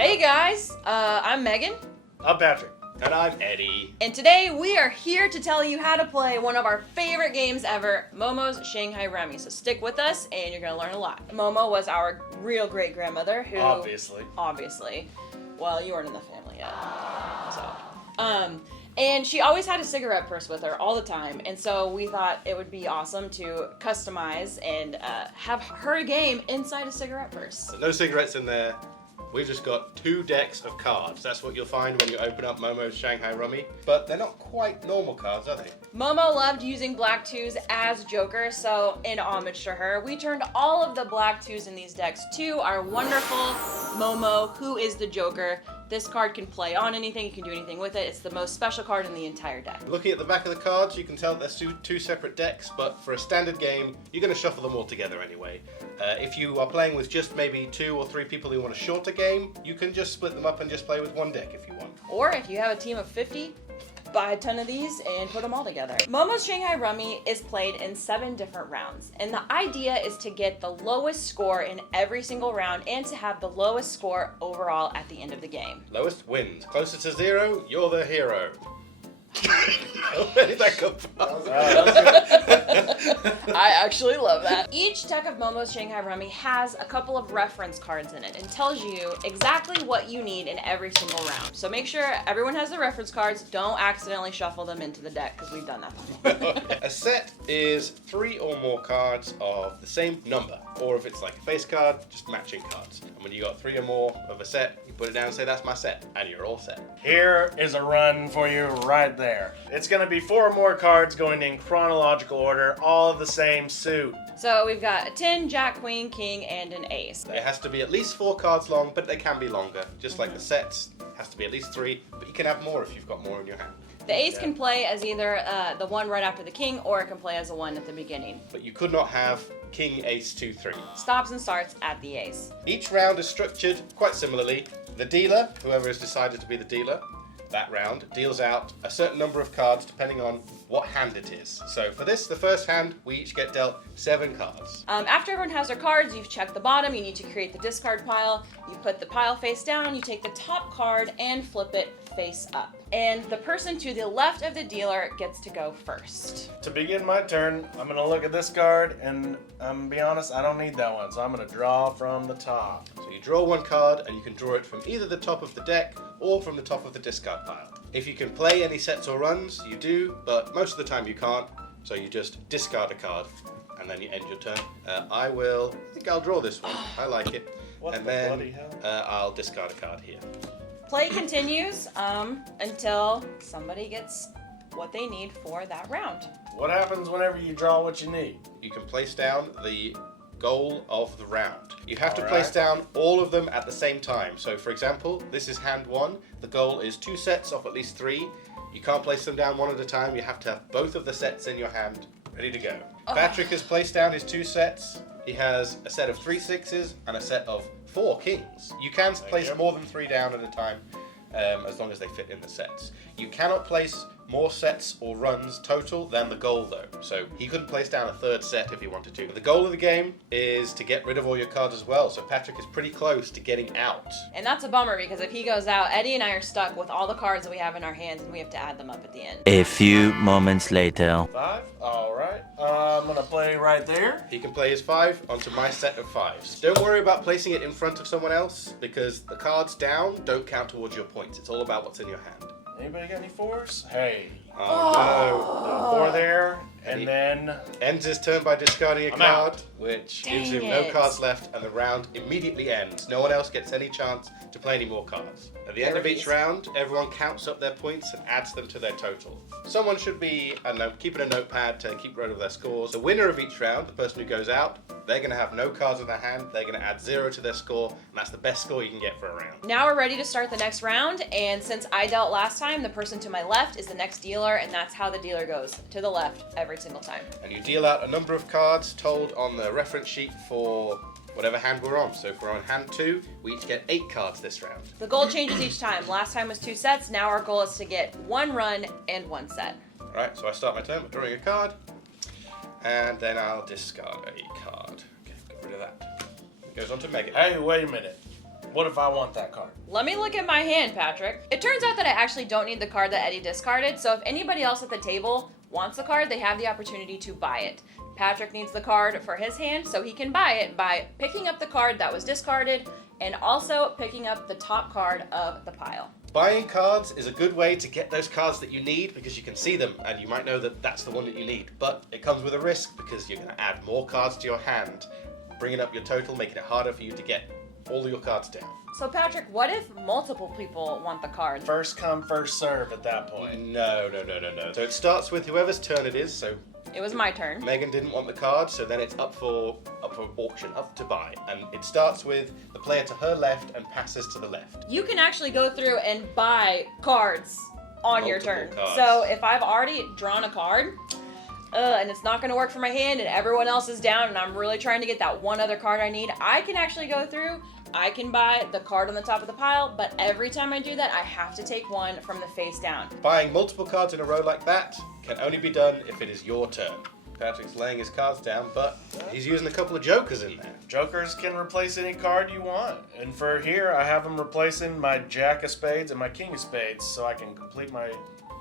Hey guys, I'm Megan. I'm Patrick. And I'm Eddie. And today we are here to tell you how to play one of our favorite games ever, Momo's Shanghai Rummy. So stick with us and you're going to learn a lot. Momo was our real great grandmother who... Obviously. Well, you weren't in the family yet. So, and she always had a cigarette purse with her all the time. And so we thought it would be awesome to customize and have her game inside a cigarette purse. So no cigarettes in there. We've just got 2 decks of cards. That's what you'll find when you open up Momo's Shanghai Rummy. But they're not quite normal cards, are they? Momo loved using black 2s as Joker, so in homage to her, we turned all of the black 2s in these decks to our wonderful Momo, who is the Joker. This card can play on anything, you can do anything with it. It's the most special card in the entire deck. Looking at the back of the cards, you can tell there's 2 separate decks, but for a standard game, you're going to shuffle them all together anyway. If you are playing with just maybe 2 or 3 people who want a shorter game, you can just split them up and just play with one deck if you want. Or if you have a team of 50, buy a ton of these and put them all together. Momo's Shanghai Rummy is played in 7 different rounds, and the idea is to get the lowest score in every single round and to have the lowest score overall at the end of the game. Lowest wins. Closer to 0, you're the hero. Where did that come from? I actually love that. Each deck of Momo's Shanghai Rummy has a couple of reference cards in it and tells you exactly what you need in every single round. So make sure everyone has the reference cards. Don't accidentally shuffle them into the deck because we've done that before. A set is 3 or more cards of the same number. Or if it's like a face card, just matching cards. And when you got 3 or more of a set, you put it down and say, that's my set. And you're all set. Here is a run for you right there. It's going to be 4 more cards going in chronological order, all of the same suit. So we've got a 10, Jack, Queen, King, and an Ace. It has to be at least 4 cards long, but they can be longer. Just like the sets, it has to be at least 3, but you can have more if you've got more in your hand. The Ace can play as either the one right after the King, or it can play as a 1 at the beginning. But you could not have King, Ace, 2, 3. Stops and starts at the Ace. Each round is structured quite similarly. The dealer, whoever has decided to be the dealer, that round deals out a certain number of cards depending on what hand it is. So for this, the first hand, we each get dealt 7 cards. After everyone has their cards, you've checked the bottom, you need to create the discard pile. You put the pile face down, you take the top card and flip it face up. And the person to the left of the dealer gets to go first. To begin my turn, I'm going to look at this card, and I'm going to be honest, I don't need that one, so I'm going to draw from the top. So you draw 1 card, and you can draw it from either the top of the deck or from the top of the discard pile. If you can play any sets or runs, you do, but most of the time you can't, so you just discard a card, and then you end your turn. I think I'll draw this one. I like it. What and the then bloody hell? I'll discard a card here. Play continues until somebody gets what they need for that round. What happens whenever you draw what you need? You can place down the goal of the round. You have to All place right. down all of them at the same time. So for example, this is hand 1. The goal is 2 sets of at least 3. You can't place them down one at a time. You have to have both of the sets in your hand ready to go. Patrick has placed down his 2 sets. He has a set of 3 6s and a set of 4 kings. You can place more than 3 down at a time as long as they fit in the sets. You cannot place more sets or runs total than the goal though. So he couldn't place down a 3rd set if he wanted to. But the goal of the game is to get rid of all your cards as well. So Patrick is pretty close to getting out. And that's a bummer because if he goes out, Eddie and I are stuck with all the cards that we have in our hands and we have to add them up at the end. A few moments later. 5? Alright. I'm going to play right there. He can play his 5 onto my set of 5s. Don't worry about placing it in front of someone else because the cards down don't count towards your points. It's all about what's in your hand. Anybody got any 4s? Hey. Oh 4 there, And and he- then... Ends his turn by discarding a I'm card, out. which Dang gives him it. no cards left, and the round immediately ends. No one else gets any chance to play any more cards. At the end of each round, everyone counts up their points and adds them to their total. Someone should be, I don't know, keeping a notepad to keep track of their scores. The winner of each round, the person who goes out, they're going to have no cards in their hand. They're going to add 0 to their score, and that's the best score you can get for a round. Now we're ready to start the next round, and since I dealt last time, the person to my left is the next dealer, and that's how the dealer goes, to the left every single time. And you deal out a number of cards told on the reference sheet for whatever hand we're on. So if we're on hand 2, we each get 8 cards this round. The goal changes each time. Last time was 2 sets, now our goal is to get 1 run and 1 set. Alright, so I start my turn by drawing a card, and then I'll discard a card. Okay, get rid of that. It goes on to Megan. Hey, wait a minute. What if I want that card? Let me look at my hand, Patrick. It turns out that I actually don't need the card that Eddie discarded, so if anybody else at the table wants the card, they have the opportunity to buy it. Patrick needs the card for his hand, so he can buy it by picking up the card that was discarded and also picking up the top card of the pile. Buying cards is a good way to get those cards that you need because you can see them and you might know that that's the one that you need. But it comes with a risk because you're going to add more cards to your hand, bringing up your total, making it harder for you to get all of your cards down. So Patrick, what if multiple people want the card? First come, first serve at that point. No. So it starts with whoever's turn it is. So It was my turn. Megan didn't want the card, so then it's up for auction, up to buy. And it starts with the player to her left and passes to the left. You can actually go through and buy cards on your Multiple turn. cards. So if I've already drawn a card, and it's not going to work for my hand and everyone else is down and I'm really trying to get that one other card I need, I can actually go through, I can buy the card on the top of the pile, but every time I do that, I have to take one from the face down. Buying multiple cards in a row like that can only be done if it is your turn. Patrick's laying his cards down, but he's using a couple of jokers in there. Jokers can replace any card you want. And for here, I have them replacing my Jack of Spades and my King of Spades so I can complete my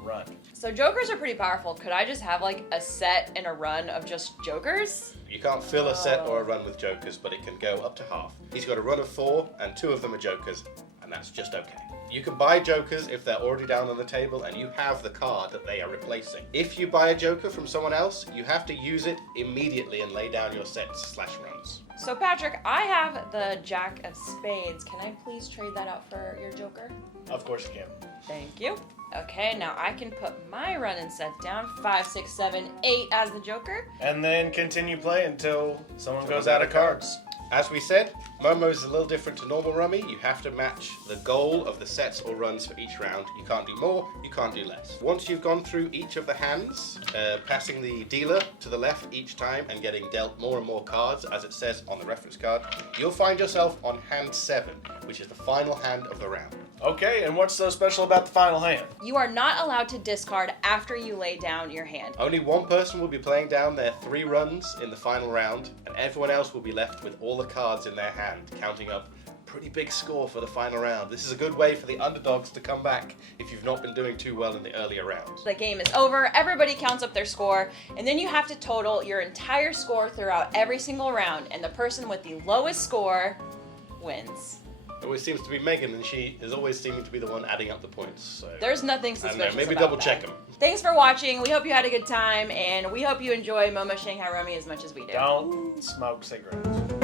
run. So jokers are pretty powerful. Could I just have like a set and a run of just jokers? You can't fill a set or a run with jokers, but it can go up to half. He's got a run of 4, and 2 of them are jokers, and that's just okay. You can buy jokers if they're already down on the table and you have the card that they are replacing. If you buy a joker from someone else, you have to use it immediately and lay down your sets/runs. So Patrick, I have the Jack of Spades. Can I please trade that out for your joker? Of course you can. Thank you. Okay, now I can put my run and set down 5, 6, 7, 8 as the joker. And then continue play until someone goes out of cards. As we said, Momo is a little different to normal Rummy. You have to match the goal of the sets or runs for each round. You can't do more, you can't do less. Once you've gone through each of the hands, passing the dealer to the left each time and getting dealt more and more cards, as it says on the reference card, you'll find yourself on hand 7, which is the final hand of the round. Okay, and what's so special about the final hand? You are not allowed to discard after you lay down your hand. Only one person will be playing down their 3 runs in the final round, and everyone else will be left with all the cards in their hand, counting up a pretty big score for the final round. This is a good way for the underdogs to come back if you've not been doing too well in the earlier rounds. The game is over, everybody counts up their score, and then you have to total your entire score throughout every single round, and the person with the lowest score wins. It always seems to be Megan, and she is always seeming to be the one adding up the points. So There's nothing suspicious maybe about double that. check them. Thanks for watching. We hope you had a good time, and we hope you enjoy Momo Shanghai Rummy as much as we do. Don't smoke cigarettes.